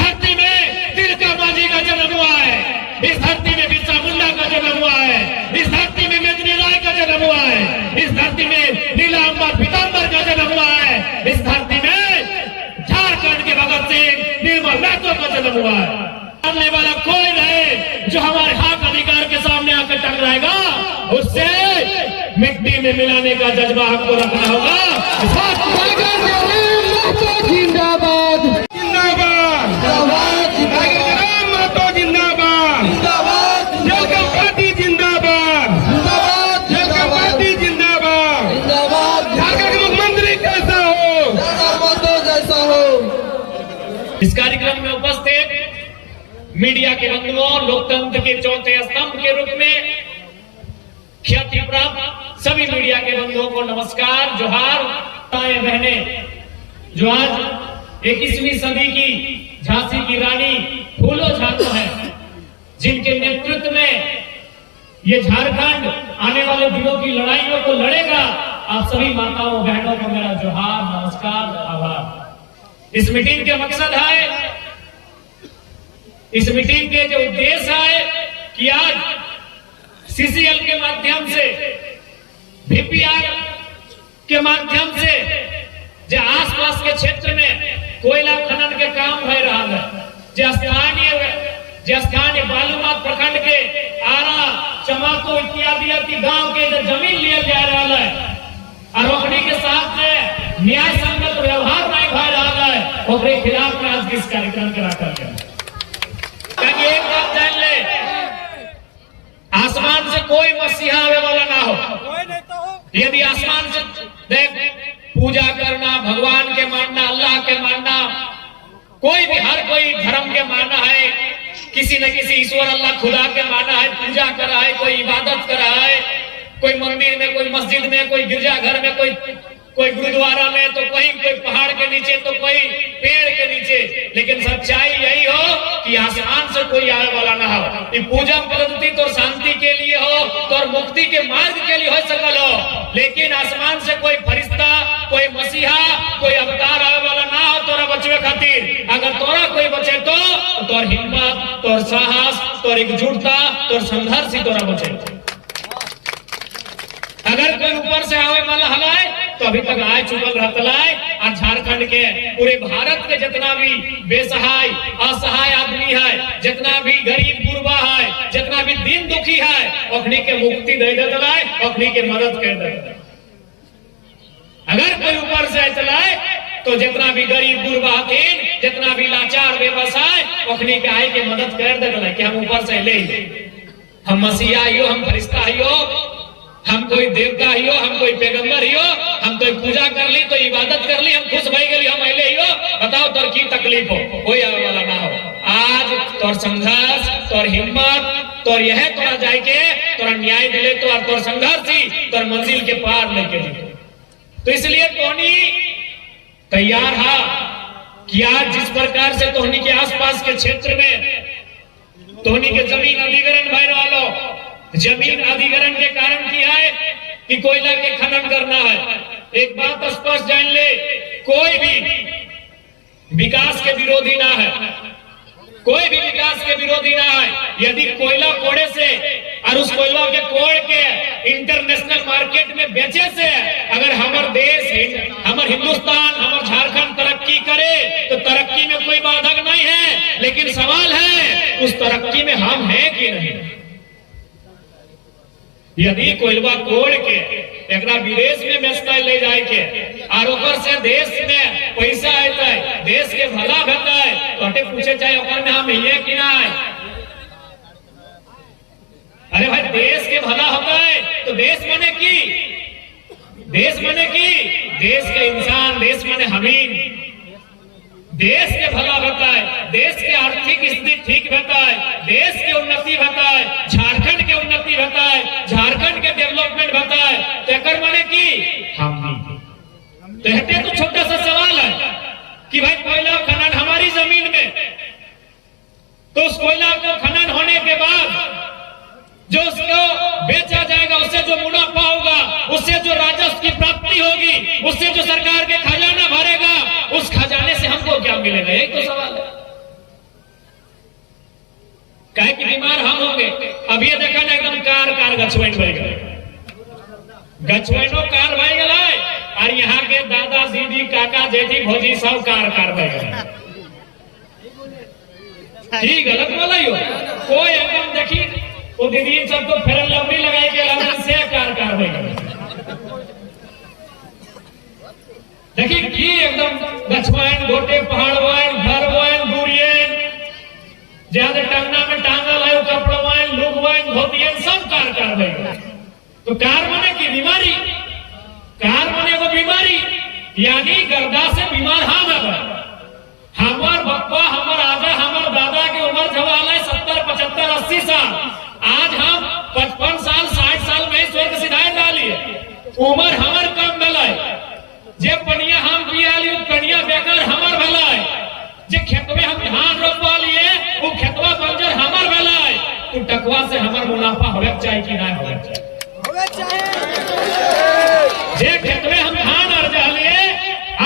धरती में तिलका मांझी का जन्म हुआ है, इस धरती में बिरसा मुंडा का जन्म हुआ है, इस धरती में मेदिनी राय का जन्म हुआ है, इस धरती में नीलांबर पीतांबर का जन्म हुआ है, इस धरती में झारखंड के भगत सिंह निर्मल महतो का जन्म हुआ है। मानने वाला कोई नहीं जो हमारे हक अधिकार के सामने आकर टकराएगा, उससे मिट्टी में मिलाने का जज्बा हमको रखना होगा। जिंदाबाद जिंदाबाद महतो जिंदाबाद, जलका पार्टी जिंदाबाद, जलका पार्टी जिंदाबाद, झारखंड के मुख्यमंत्री कैसा हो। इस कार्यक्रम में उपस्थित मीडिया के बंधुओं, लोकतंत्र के चौथे स्तंभ के रूप में ख्याति प्राप्त सभी मीडिया के बंधुओं को नमस्कार, जोहार। बहने जो आज 21वीं सदी की झांसी की रानी फूलो झांको है, जिनके नेतृत्व में ये झारखंड आने वाले दिनों की लड़ाइयों को लड़ेगा, आप सभी माताओं बहनों को मेरा जोहार, नमस्कार, आभार। इस मीटिंग के मकसद है, इस मीटिंग के जो उद्देश्य है कि आज सीसीएल के माध्यम से, बीपीआर के माध्यम से जो आसपास के क्षेत्र में कोयला खनन के काम हो रहा है, जो स्थानीय बालूमाथ प्रखंड के आरा, चमाको इत्यादि गांव के जो जमीन लिया जा रहा है और ओकरी के साथ न्याय संगत व्यवहार नहीं हो रहा है, ओकरे खिलाफ में आज इस कार्यक्रम के रखा गया। एक बात जान ले, आसमान से कोई मसीहा आने वाला ना हो। यदि आसमान से देख पूजा करना, भगवान के मानना, अल्लाह के मानना, कोई भी हर कोई धर्म के मानना है, किसी न किसी ईश्वर अल्लाह खुदा के मानना है, पूजा कर रहा है, कोई इबादत कर रहा है, कोई मंदिर में, कोई मस्जिद में, कोई गिरजाघर में, कोई गुरुद्वारा में, तो कहीं कोई पहाड़ के नीचे, तो कोई पेड़ के नीचे। लेकिन सच्चाई यही हो कि आसमान से कोई आने वाला ना हो। ये पूजा पद्धति तो शांति के लिए हो, तो मुक्ति के मार्ग के लिए हो सकल हो, लेकिन आसमान से कोई फरिश्ता, कोई मसीहा, कोई अवतार आने वाला ना हो तोरा बचवे खातिर। अगर तोरा कोई बचे तो तोर हिम्मत, तोर साहस, तोर एकजुटता, तोर संघर्ष ही तोरा बचे। अगर कोई ऊपर से आवे वाला हलाए तो अभी तक आए चुकल रहतलाए, और झारखंड के पूरे भारत के जितना भी बेसहाय असहाय आदमी है, जितना भी गरीब गुरबा है, जितना भी दीन दुखी है, ओखनी के मुक्ति दे देतलाए, ओखनी के मदद कर देतलाए। अगर कोई ऊपर से चलाए तो जितना भी गरीब गुरबा हथिन, जितना भी लाचार बेबसाय, ओखनी के आए के मदद कर देतलाए कि हम ऊपर से ले, हम मसीहा हियो, हम फरिश्ता हियो, हम कोई देवता हियो, हम कोई पैगंबर हियो, हम कोई पूजा कर ली, तो इबादत कर ली, हम खुश भई गई, हम अले हियो। बताओ तोर की तकलीफ हो, कोई आवे वाला ना हो। आज तोर संघर्ष, तोर हिम्मत, तोर यह तोरा जाए के तोरा न्याय दिले, तो और तोर संघर्ष ही तोर मंजिल के पार लेके दिले। तो इसलिए तोहनी तैयार हा कि आज जिस प्रकार से तोहनी के आसपास के क्षेत्र में तोहनी के जमीन अधिग्रहण भय वालो, जमीन अधिग्रहण के कारण क्या है कि कोयला के खनन करना है। एक बात स्पष्ट जान ले, कोई भी विकास के विरोधी ना है, कोई भी विकास के विरोधी ना है। यदि कोयला कोड़े से और उस कोयला के कोड़ के इंटरनेशनल मार्केट में बेचे से अगर हमार देश, हमार हिंदुस्तान, हमार झारखंड तरक्की करे तो तरक्की में कोई बाधक नहीं है। लेकिन सवाल है उस तरक्की में हम हैं कि नहीं। यदि कोयलवा कोड़ के एक विदेश में बेचता ले जाए के और ओकर से देश में पैसा आता है, देश के भला होता है, तो हटे पूछे चाहे ओकर में हम ये कि ना। अरे भाई देश के भला होता है तो देश माने की, देश माने की, देश के इंसान, देश माने हमीन, देश के भला होता है, देश के आर्थिक स्थिति ठीक होता है, देश की उन्नति होता है, झारखंड के उन्नति होता है, झारखंड के डेवलपमेंट होता है। तो कर माने की हम तो हटे। तो छोटा सा सवाल है कि भाई कोयला खनन हमारी जमीन में, तो उस कोयला को खनन होने के बाद जो उसको बेचा जाएगा, उससे जो मुनाफा होगा, उससे जो राजस्व की प्राप्ति होगी, उससे जो सरकार के खजाना भरेगा, उस खजाने से हमको क्या मिलेगा? एक तो सवाल है। अब ये देखा ना एकदम कार कार गछवैन भई गए, गछवैनो कार भई गए, और यहाँ के दादा दीदी काका जेठी भौजी सब कार कार भई गए। ठीक गलत बोला यो कोई एकदम देखी वो दीदी सबको फेरन लवली लगाई के लगन से कार कार भई गए। देखी की एकदम गछवैन गोटे पहाड़वैन घरवैन दूरियन ज्यादा टंगना में टांगल है कपड़वैन लुगवैन धोतियन सब कार कार भई गए। तो कार माने की बीमारी, कार माने वो बीमारी यानी गर्दा से बीमार हम है। हमार बप्पा हमार आजा हमार दादा की उम्र जवाल है 70 75 80 साल, आज हम 55 साल 60 साल में स्वर्ग सिधाए डालिए। उम्र हमार कम भलाई, जे पनिया हम पिया ली कनिया बेकार हमार भलाई, जे खेत में हम धान रोपवा लिए वो खेतवा बंजर हमार भलाई। तो टकवा से हमार मुनाफा होवे चाहिए कि ना होवे चाहिए? जे खेत में हम धान अर्जा लिए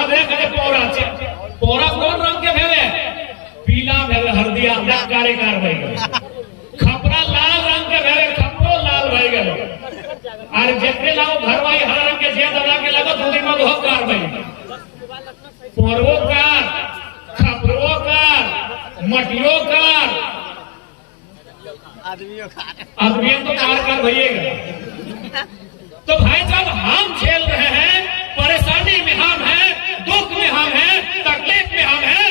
अब एक पौरा पौरा कौन रंग के भेवे? पीला भेवे हरदिया कारे कार भई गए। खपरा लाल रंग के भेवे खपरो लाल भई गए। और जेते लाओ घरवाई हर रंग के जे दला के लगो दूधी में हो कार भई। पौरो कार, खपरो कार, मटियो कार, आदमियों तो कार भइएगा। तो भाई साहब हम झेल रहे हैं, परेशानी में हम हैं, दुख में हम हैं, तकलीफ में हम हैं।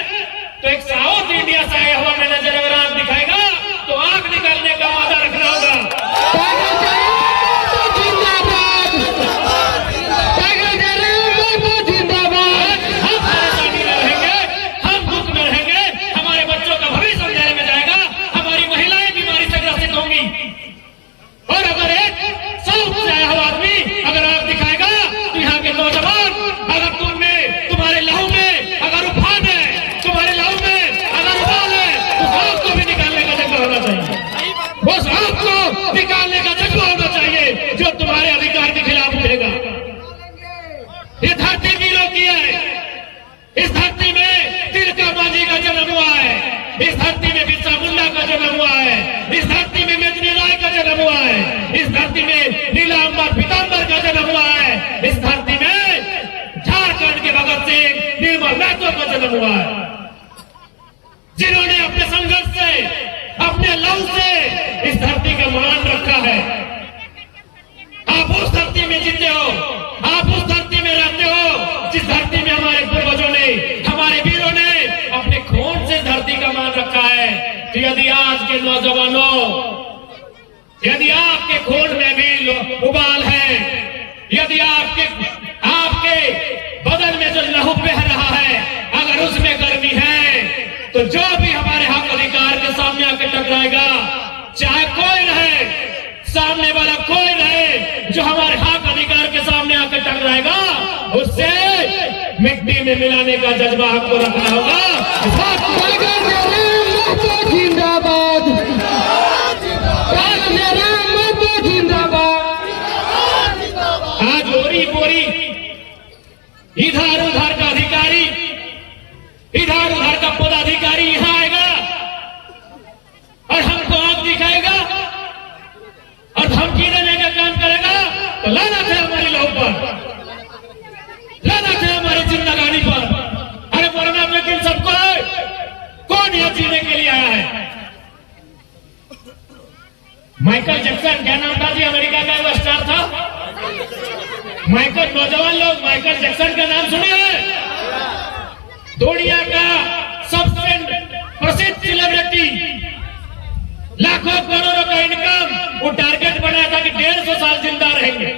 तो एक साउथ इंडिया से आया हुआ मैनेजर अगर आंख दिखाएगा तो आंख निकालने का वादा रखना होगा। हम परेशानी में रहेंगे, हम दुख में रहेंगे, हमारे बच्चों का भविष्य अंधेरे में जाएगा, हमारी महिलाएं बीमारी से ग्रसित होंगी। और अगर एक साउथ से आया हुआ आदमी अगर आंख दिखाएगा तो यहाँ के नौजवान अगर तुम्हारे लहू में अगर उफान है, तुम्हारे लहू में अगर उफान है तो आंख को भी निकालने का जज्बा होना चाहिए। उस आंख को निकालने का जज्बा होना चाहिए जो तुम्हारे अधिकार के खिलाफ उठेगा। ये धरती वीरों की है, इस धरती में तिलका मांझी का जन्म हुआ है, इस धरती में बिरसा मुंडा का जन्म हुआ है, इस धरती में मेदिनी राय का जन्म हुआ है, इस धरती में नीलांबर पीतांबर का जन्म हुआ है, इस धरती में झारखंड के भगत सिंह निर्मल महतो का जन्म हुआ है, जिन्होंने अपने संघर्ष से अपने लव से इस धरती का मान रखा है। आप उस धरती में जीते हो, आप उस धरती में रहते हो जिस धरती में हमारे पूर्वजों ने हमारे वीरों ने अपने खून से धरती का मान रखा है। तो यदि आज के नौजवानों, यदि आपके खून में भी उबाल है, यदि आपके बदन में जो लहू बह रहा है अगर उसमें गर्मी है तो जो भी हमारे हक अधिकार के सामने आके टकराएगा, चाहे कोई रहे, सामने वाला कोई रहे, जो हमारे हक अधिकार के सामने आकर टकराएगा उससे मिट्टी में मिलाने का जज्बा हमको रखना होगा। जिंदाबाद, आज ओरी बोरी इधर उधर का अधिकारी, इधर उधर का पदाधिकारी यहाँ आएगा और हमको आंख दिखाएगा और धमकी देने का काम करेगा तो लानत है हमारी लहू पर, लानत है हमारी जिंदगानी पर। अरे मरना लेकिन सबको है, कौन यहाँ जीने के लिए आया है? माइकल जैक्सन, क्या नाम था जी, अमेरिका का वो स्टार था माइकल। नौजवान लोग माइकल जैक्सन का नाम सुने हैं? दुनिया का सबसे प्रसिद्ध सेलिब्रिटी, लाखों करोड़ों का इनकम। वो टारगेट बनाया था कि 150 साल जिंदा रहेंगे।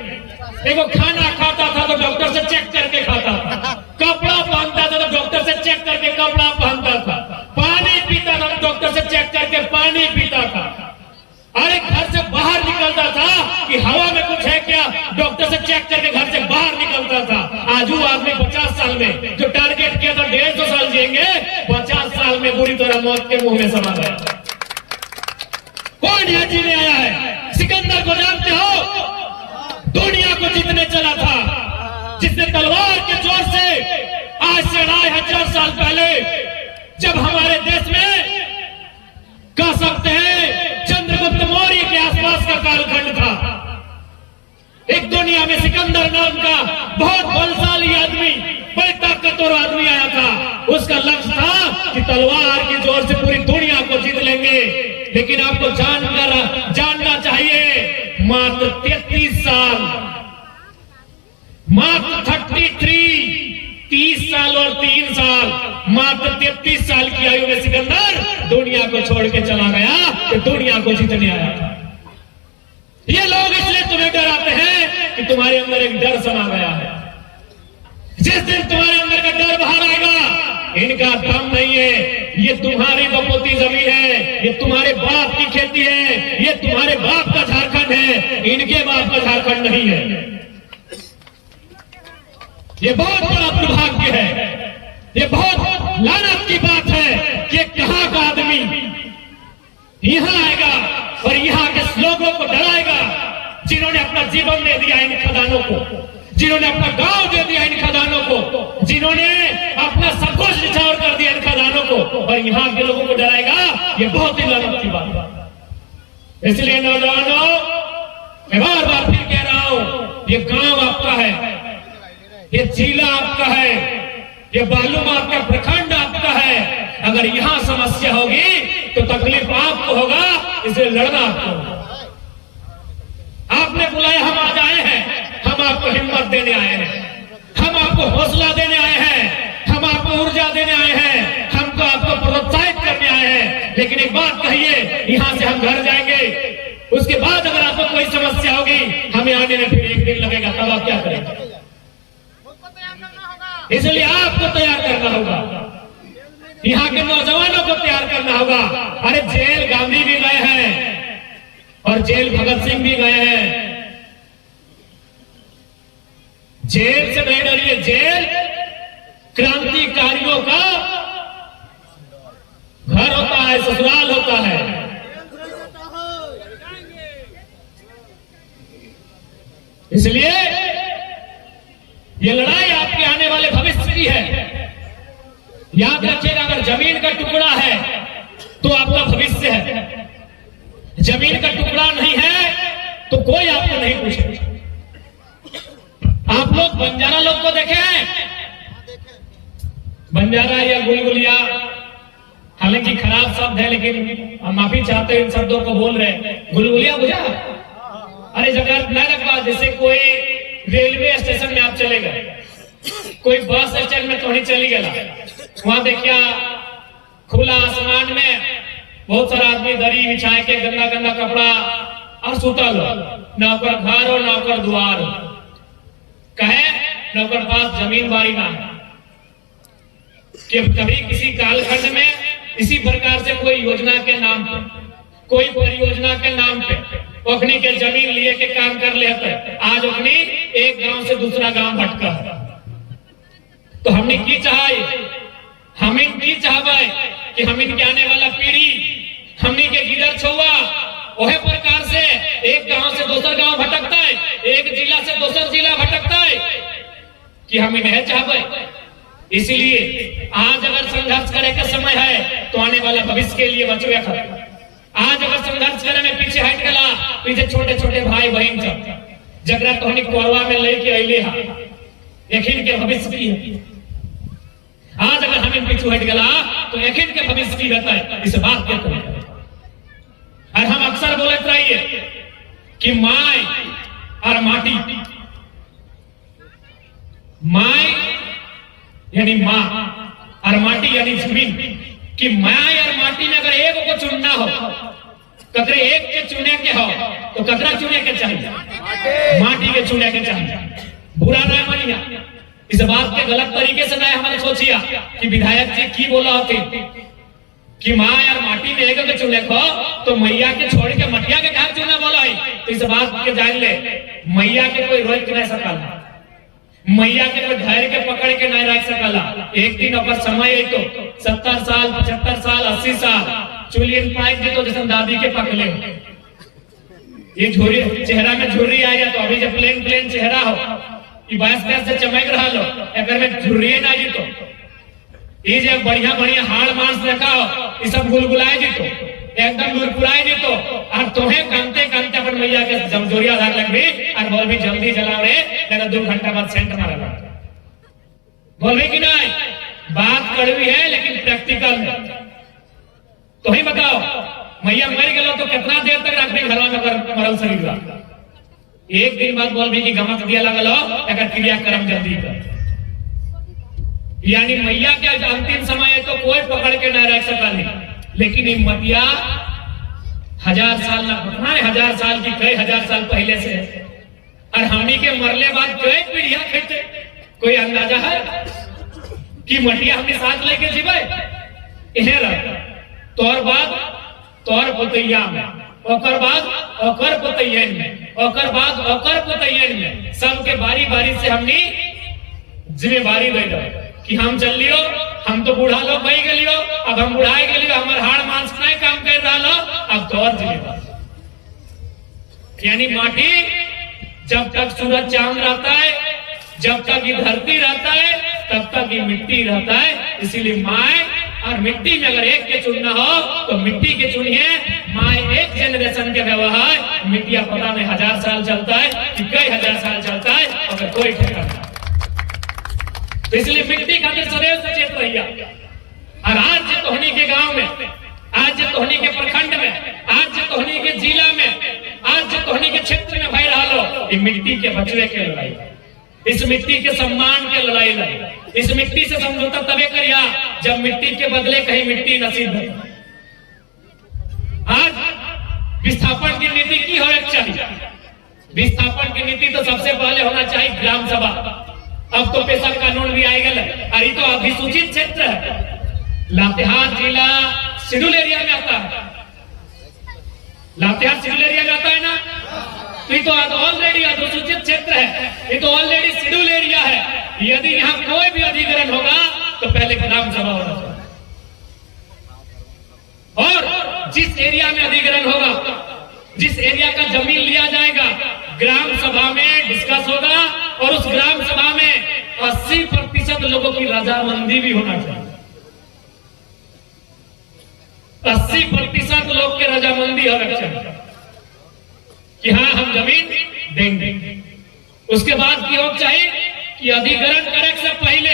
देखो खाना खाता था तो डॉक्टर से चेक करके खाता था, कपड़ा पहनता था तो डॉक्टर से चेक करके कपड़ा पहनता था, पानी पीता था तो डॉक्टर से चेक करके पानी पीता था। अरे घर से बाहर निकलता था कि हवा में कुछ है क्या, डॉक्टर से चेक करके घर से बाहर निकलता था। आज वो आदमी 50 साल में जो टारगेट किया था 150 साल जिएंगे, 50 साल में बुरी तरह मौत के मुंह में समा गया। कौन यहाँ जीने आया है? सिकंदर को जानते हो? दुनिया को जीतने चला था, जिसने तलवार के जोर से आज से 2500 साल पहले जब हमारे देश में कह सकते हैं चंद्रगुप्त मौर्य के बहुत बलशाली आदमी, बड़े ताकतवर आदमी आया था। उसका लक्ष्य था कि तलवार की जोर से पूरी दुनिया को जीत लेंगे। लेकिन आपको जानना चाहिए, मात्र 33 साल, मात्र 30 साल और 3 साल, मात्र 33 साल की आयु में सिकंदर दुनिया को छोड़ के चला गया कि दुनिया को जीतने आया था। ये लोग इसलिए तुम्हें डराते हैं कि तुम्हारे अंदर एक डर समा गया है। जिस दिन तुम्हारे अंदर का डर बाहर आएगा, इनका दम नहीं है, ये तुम्हारी बपोती जमीन है, ये तुम्हारे बाप की खेती है, ये तुम्हारे बाप का झारखंड है, इनके बाप का झारखंड नहीं है। ये बहुत बड़ा दुर्भाग्य है, ये बहुत लानत की बात है कि कहां का आदमी यहां आएगा और यहां के लोगों को डराएगा, जिन्होंने अपना जीवन दे दिया इन खदानों को, जिन्होंने अपना गांव दे दिया इन खदानों को, जिन्होंने अपना सब कुछ निछावर कर दिया इन खदानों को, और यहाँ के लोगों को डराएगा। ये बहुत ही लानत की बात है। इसलिए नौजवानों, मैं बार बार फिर कह रहा हूं, ये गांव आपका है, ये जिला आपका है, ये बालूमाथ का प्रखंड आपका है। अगर यहां समस्या होगी तो तकलीफ आपको होगा, इसलिए लड़ना आपको होगा। आपने बुलाया, हम आज आए हैं, हम आपको हिम्मत देने आए हैं, हम आपको हौसला देने आए हैं, हम आपको ऊर्जा देने आए हैं, हमको आपको प्रोत्साहित करने आए हैं। लेकिन एक बात कहिए, यहां से हम घर जाएंगे, उसके बाद अगर आपको कोई समस्या होगी, हमें आने में फिर 1 दिन लगेगा, तब आप क्या करेंगे? इसलिए आपको तैयार करना होगा, यहाँ के नौजवानों को तैयार करना होगा। अरे जेल गांधी भी गए हैं और जेल भगत सिंह भी गए हैं। जेल से नहीं डरिए, जेल क्रांतिकारियों का घर होता है, ससुराल होता है। इसलिए ये लड़ाई आपके आने वाले भविष्य की है। याद रखिएगा, अगर जमीन का टुकड़ा है तो आपका भविष्य है, जमीन का टुकड़ा नहीं है तो कोई आपको नहीं पूछेगा। आप लोग बंजारा लोग को देखे हैं, बंजारा या गुलगुलिया, हालांकि खराब शब्द है लेकिन हम माफी चाहते हैं इन शब्दों को बोल रहे हैं। गुलगुलिया बुझा? अरे जगह न लगवा, जैसे कोई रेलवे स्टेशन में आप चले गए, कोई बस स्टैंड में थोड़ी चली गया, वहां देखिए खुला आसमान में बहुत सारा आदमी दरी बिछाए के गंदा गंदा कपड़ा और सुतल हो, नौकर घर हो नौकर द्वार हो, कहे नौकर पास जमीन बारी ना है। कि कभी किसी कालखंड में इसी प्रकार से कोई योजना के नाम पे, कोई परियोजना के नाम पे ओखनी के जमीन लिए के काम कर लेते, आज ओखनी एक गांव से दूसरा गांव भटका। तो हमने की चाहे, हम इनकी चाहबे कि हम इनके आने वाला पीढ़ी हमने के गिरर छुआ वह प्रकार से एक गांव से दूसरा गांव भटकता है, एक जिला से दूसरा जिला भटकता है, कि हम इन्हें चाहबे। इसीलिए आज अगर संघर्ष करे का समय है तो आने वाला भविष्य के लिए बचवे खा। आज अगर संघर्ष करे में पीछे हट गला, पीछे छोटे छोटे भाई बहन सब जगरा तो हमने कोरवा में लेके अले हा, यकीन के भविष्य की है। आज अगर हमें पीछे हट गला तो यकीन के भविष्य की रहता है, इस बात के तो। और हम अक्सर बोलते रहिए कि माय और माटी, माय यानी माँ और माटी यानी जमीन, कि माय और माटी में अगर एक को चुनना हो, कतरे एक के चुने के हो तो कतरा चुने के चाहिए, माटी के चुने के चाहिए। बुरा ना मानिया, इस बात के गलत तरीके से ना हमने सोचिया कि विधायक जी की बोला होते कि माँ और माटी में एक के चुने को तो मैया के छोड़ के मटिया के घर चुना बोला है। तो इस बात के जान ले, मैया के कोई रोक नहीं सकला, मैया के कोई धैर्य के पकड़ के नहीं रख सकला। एक दिन अगर समय है तो 70 साल 75 साल 80 साल चुलियन पाइप दे तो जैसे दादी के पकड़े, ये झुर्री चेहरा में झुर्री आ जाए तो अभी जब प्लेन प्लेन चेहरा हो, ये 22 से चमक रहा लो, अगर में झुर्री ना जी तो ये जब बढ़िया बढ़िया हाड़ मांस रखा हो, ये सब गुलगुलाए जी तो एकदम लुरपुराए जी तो, और तुम्हें कांते कांते अपन मैया के जमजोरिया धार लग भी और बोल भी जल्दी जलाओ रे, नहीं 2 घंटा बाद सेंट मारा बोल भी कि नहीं। बात कड़वी है लेकिन प्रैक्टिकल है। तो ही बताओ मैया मर गलो तो कितना देर तक रखने घरवा में मरल शरीर, एक दिन बाद बोल भी कि गमक दिया लगल हो अगर क्रियाक्रम जल्दी कर। यानी मैया के अंतिम समय है तो कोई पकड़ के न रख सका नहीं, लेकिन हिम्मतिया 1000 साल ना पता है, 1000 साल की कई 1000 साल पहले से, और हमनी के मरले बाद कई पीढ़ियां खेते। कोई अंदाजा है कि मटिया हमने साथ लेके जीवे इहे रह तोर बाद तोर पोतैया में, ओकर बाद ओकर पोतैयन में, ओकर बाद ओकर पोतैयन में, सबके बारी बारी से हमनी जिम्मेवारी दे दो कि हम चल लियो, हम तो बूढ़ा लोग बही गलियो, अब हम बुढ़ाई गलियो, हमार हाड़ मांस नहीं काम कर रहा लो, अब तो और जिम्मेदार। यानी माटी जब तक सूरज चांद रहता है, जब तक ये धरती रहता है, तब तक ये मिट्टी रहता है। इसीलिए माए और मिट्टी में अगर एक के चुनना हो तो मिट्टी के चुनिए। माए एक जनरेशन के व्यवहार, मिट्टिया पता नहीं 1000 साल चलता है कि कई 1000 साल चलता है, अगर कोई ठिकाना। तो इसलिए मिट्टी खातिर सदैव सचेत रहिए। और आज जो तोहनी के गांव में, आज जो तोहनी के प्रखंड में, आज जो तोहनी के जिला में, आज जो तोहनी के क्षेत्र में भय रहा लो, ये मिट्टी के बचवे के लड़ाई, इस मिट्टी के सम्मान के लड़ाई लड़े। इस मिट्टी से समझौता तबे करिया जब मिट्टी के बदले कहीं मिट्टी नसीब है। आज विस्थापन की नीति की होना चाहिए। विस्थापन की नीति तो सबसे पहले होना चाहिए ग्राम सभा। अब तो पेशा कानून भी आएगा, अरे तो अधिसूचित क्षेत्र है। लातेहार जिला शेड्यूल एरिया में आता है, लातेहार शेड्यूल एरिया में आता है ना, तो ये तो ऑलरेडी अधिसूचित क्षेत्र है, ये तो ऑलरेडी शेड्यूल एरिया है। यदि यहाँ कोई भी अधिग्रहण होगा तो पहले ग्राम सभा होना चाहिए, और जिस एरिया में अधिग्रहण होगा, जिस एरिया का जमीन लिया जाएगा, ग्राम सभा में डिस्कस होगा, और उस ग्राम सभा में 80% लोगों की रजामंदी भी होना चाहिए। 80% लोग के रजामंदी होना चाहिए कि हाँ हम जमीन देंगे। उसके बाद की होना चाहिए कि अधिग्रहण करे से पहले,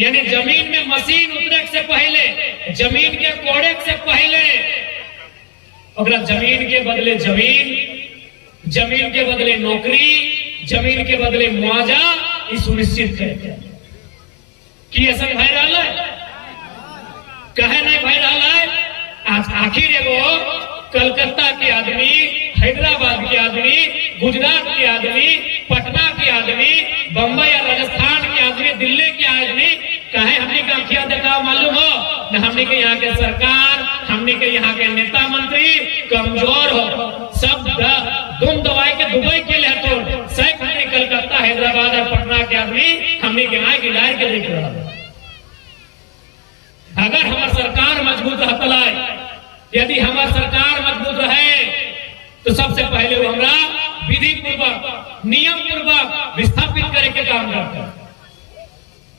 यानी जमीन में मशीन उतरे से पहले, जमीन के कोड़े से पहले, अगर जमीन के बदले जमीन, जमीन के बदले नौकरी, जमीन के बदले मुआवजा सुनिश्चित है कि ऐसा भय रहा है, कहे नहीं भय रहा है। आखिर एगो कलकत्ता के आदमी, हैदराबाद के आदमी, गुजरात के आदमी, पटना के आदमी, बंबई या राजस्थान के आदमी, दिल्ली के आदमी, कहे हमने का आंखिया देखा मालूम हो न, हमने के यहाँ के सरकार, हमने के यहाँ के नेता मंत्री कमजोर हो, सब दुम दवाई के दुबई के लिए तो सैक हमने कलकत्ता, हैदराबाद और पटना के आदमी हमने के यहाँ की लाइन के देख रहा। अगर हमारी सरकार मजबूत रहता है, यदि हमारी सरकार मजबूत रहे तो सबसे पहले वो हमारा विधि पूर्वक, नियम पूर्वक विस्थापित करे के काम करता है।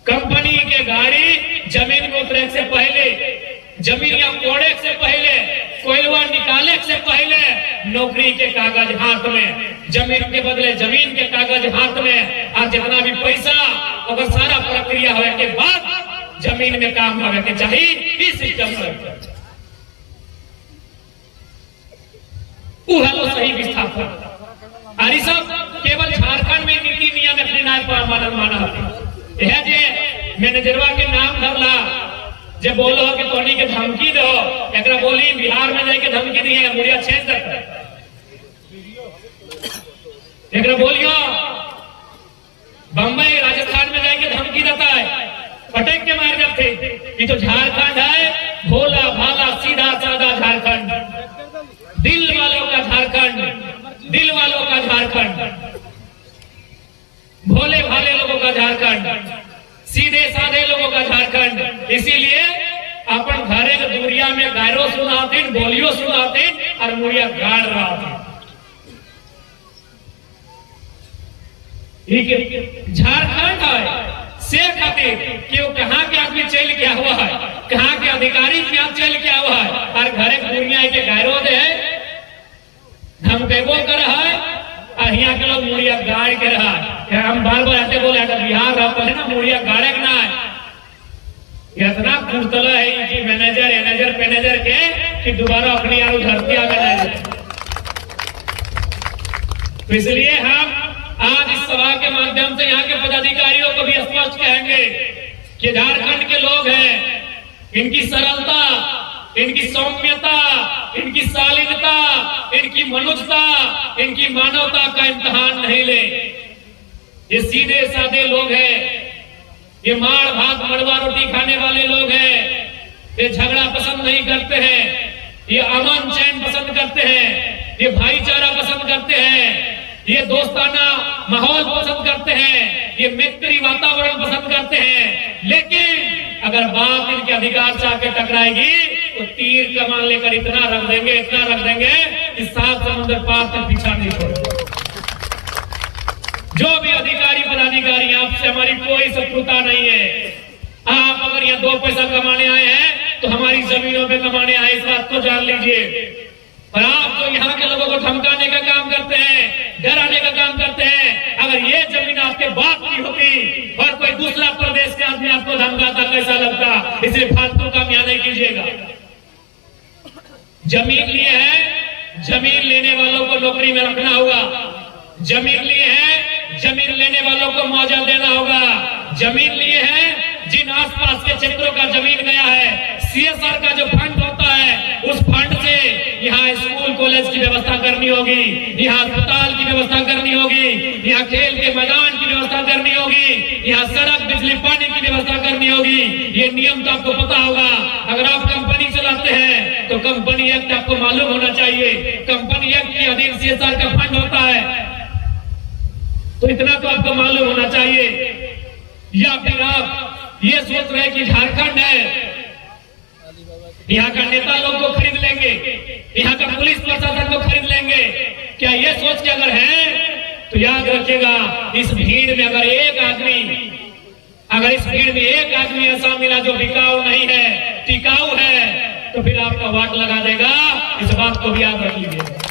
कंपनी के गाड़ी जमीन में उतरे से पहले, जमीन या कोड़े से पहले, कोयला निकाले से पहले नौकरी के कागज हाथ में, जमीन के बदले जमीन के कागज हाथ में, और जितना भी पैसा अगर सारा प्रक्रिया होने के बाद जमीन में काम होने के चाहिए। इस सिस्टम वो सही विस्थापन। और सब केवल झारखंड में नीति नियम निर्णय पर माना है। जे मैनेजरवा के नाम धरला, जे बोलो कि तोनी के धमकी दो, एकरा बोली बिहार में जाके धमकी दी है, मुड़िया छेद देता है। एकरा बोलियो बंबई राजस्थान में जाके धमकी देता है, पटक के मार जाते। ये तो झारखंड है, भोला भाला सीधा साधा झारखंड, दिल वालों का झारखंड, दिल वालों का झारखंड, भोले भाले लोगों का झारखंड, सीधे साधे लोगों का झारखंड। इसीलिए अपन घरे के दूरिया में गायरो सुनाते, बोलियो सुनाते और मुड़िया गाड़ रहा था। झारखंड है से खातिर कि वो कहाँ के आदमी चल गया हुआ है, कहाँ के अधिकारी क्या चल गया हुआ है, और घरे दूरिया के गायरो दे धमकेबो कर खाए के रहा है। हम बार बार ऐसे बोले अगर बिहार रहता है ना मुड़िया गाड़े ना इतना कुर्तला है कि मैनेजर के कि दोबारा अपनी यार धरती आ गए। तो इसलिए हम आज इस सभा के माध्यम से यहाँ के पदाधिकारियों को भी स्पष्ट कहेंगे कि झारखंड के लोग हैं, इनकी सरलता, इनकी सौम्यता, इनकी शालीनता, इनकी मनुष्यता, इनकी मानवता का इम्तिहान नहीं ले। ये सीधे साधे लोग हैं, ये मार भात मड़वा रोटी खाने वाले लोग हैं, ये झगड़ा पसंद नहीं करते हैं, ये अमन चैन पसंद करते हैं, ये भाईचारा पसंद करते हैं, ये दोस्ताना माहौल पसंद करते हैं, ये मित्री वातावरण पसंद करते हैं। लेकिन अगर बात इनके अधिकार से आके टकराएगी तो तीर कमान लेकर इतना रख देंगे कि 7 समुद्र पार तक पीछा नहीं छोड़ेगा। जो भी अधिकारी पदाधिकारी, आपसे हमारी कोई शत्रुता नहीं है। आप अगर यहाँ 2 पैसा कमाने आए हैं तो हमारी जमीनों पे कमाने आए, इस बात को जान लीजिए। और आप जो यहाँ के लोगों को धमकाने का काम करते हैं, डराने का काम करते हैं, अगर ये जमीन आपके बाप की होती और कोई दूसरा प्रदेश के आदमी आपको धमकाता कैसा लगता? इसे फालतू काम यहाँ नहीं कीजिएगा। जमीन लिए है, जमीन लेने वालों को नौकरी में रखना होगा। जमीन लिए है, जमीन लेने वालों को मुआवजा देना होगा। जमीन लिए है, जिन आसपास के क्षेत्रों का जमीन गया है, सीएसआर का जो फंड होता है, उस फंड से यहाँ स्कूल कॉलेज की व्यवस्था करनी होगी, यहाँ अस्पताल की व्यवस्था करनी होगी, यहाँ खेल के मैदान की व्यवस्था करनी होगी, यहाँ सड़क बिजली पानी की व्यवस्था करनी होगी। ये नियम तो आपको पता होगा। अगर आप कंपनी चलाते हैं तो कंपनी एक्ट आपको मालूम होना चाहिए। कंपनी एक्ट के अधीन सीएसआर का फंड होता है, तो इतना तो आपको मालूम होना चाहिए। या फिर आप ये सोच रहे कि झारखंड है, यहाँ का नेता लोग को खरीद लेंगे, यहाँ का पुलिस प्रशासन को खरीद लेंगे, क्या ये सोच के अगर है तो याद रखिएगा, इस भीड़ में अगर इस भीड़ में एक आदमी ऐसा मिला जो बिकाऊ नहीं है, टिकाऊ है, तो फिर आपका वाट लगा देगा। इस बात को भी याद रख लीजिए।